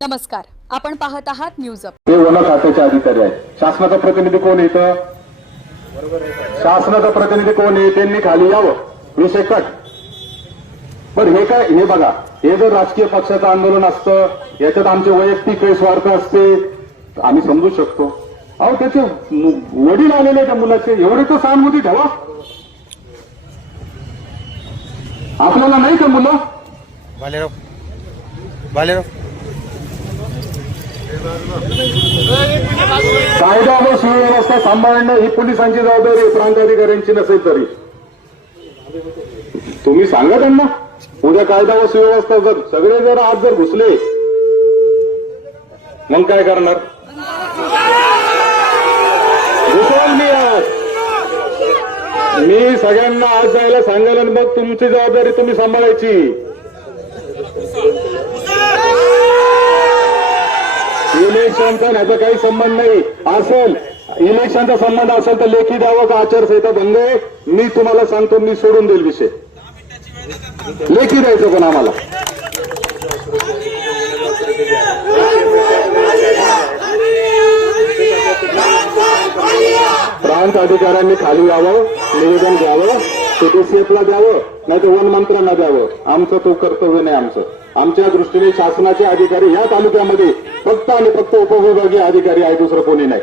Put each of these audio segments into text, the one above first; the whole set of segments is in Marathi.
नमस्कार, आपण पाहत आहात न्यूज अप। हे वन खात्याचे अधिकारी आहेत। शासनाचा प्रतिनिधी कोण येतं? शासनाचा प्रतिनिधी कोण आहे? त्यांनी खाली यावं, विषय कट। पण हे काय, हे बघा, हे जर राजकीय पक्षाचं आंदोलन असतं, याच्यात आमचे वैयक्तिक काही स्वार्थ असते, आम्ही समजू शकतो। अहो, त्याचे वडील आलेले त्या मुलाचे, एवढे तर सहानुभूती ठेवा। आपल्याला नाही का मुलं? बालेराव कायदा व सुव्यवस्था सांभाळणं ही पोलिसांची जबाबदारी आहे, प्रांताधिकाऱ्यांची नसेल तरी। तुम्ही सांगा त्यांना, उद्या कायदा व सुव्यवस्था जर सगळे जर आज जर घुसले, मग काय करणार? घुसवल मी आज, मी सगळ्यांना आज जायला सांगाल आणि मग तुमची जबाबदारी तुम्ही सांभाळायची। इलेक्शनचा ह्याचा काही संबंध नाही। असेल इलेक्शनचा संबंध असेल तर लेखी द्यावं का आचारसंहिता भंग आहे, मी तुम्हाला सांगतो, मी सोडून देईल विषय। लेखी द्यायचं पण आम्हाला। प्रांत अधिकाऱ्यांनी खाली यावं, निवेदन द्यावं, सीटीसीएफला द्यावं, नाही तर वन मंत्र्यांना द्यावं। आमचं तो कर्तव्य नाही आमचं। आमच्या दृष्टीने शासनाचे अधिकारी या तालुक्यामध्ये फक्त आणि फक्त उपविभागीय अधिकारी आहे, दुसरं कोणी नाही।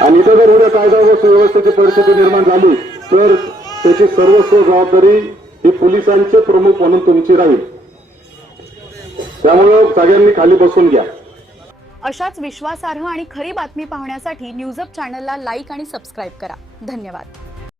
आणि इथं जर उद्या कायदा व सुव्यवस्थेची परिस्थिती निर्माण झाली तर त्याची सर्वस्व जबाबदारी ही पोलिसांचे प्रमुख म्हणून तुमची राहील। त्यामुळे सगळ्यांनी खाली बसून घ्या। अशाच विश्वासार्ह आणि खरी बातमी पाहण्यासाठी न्यूज अप चॅनलला लाईक आणि सबस्क्राईब करा। धन्यवाद।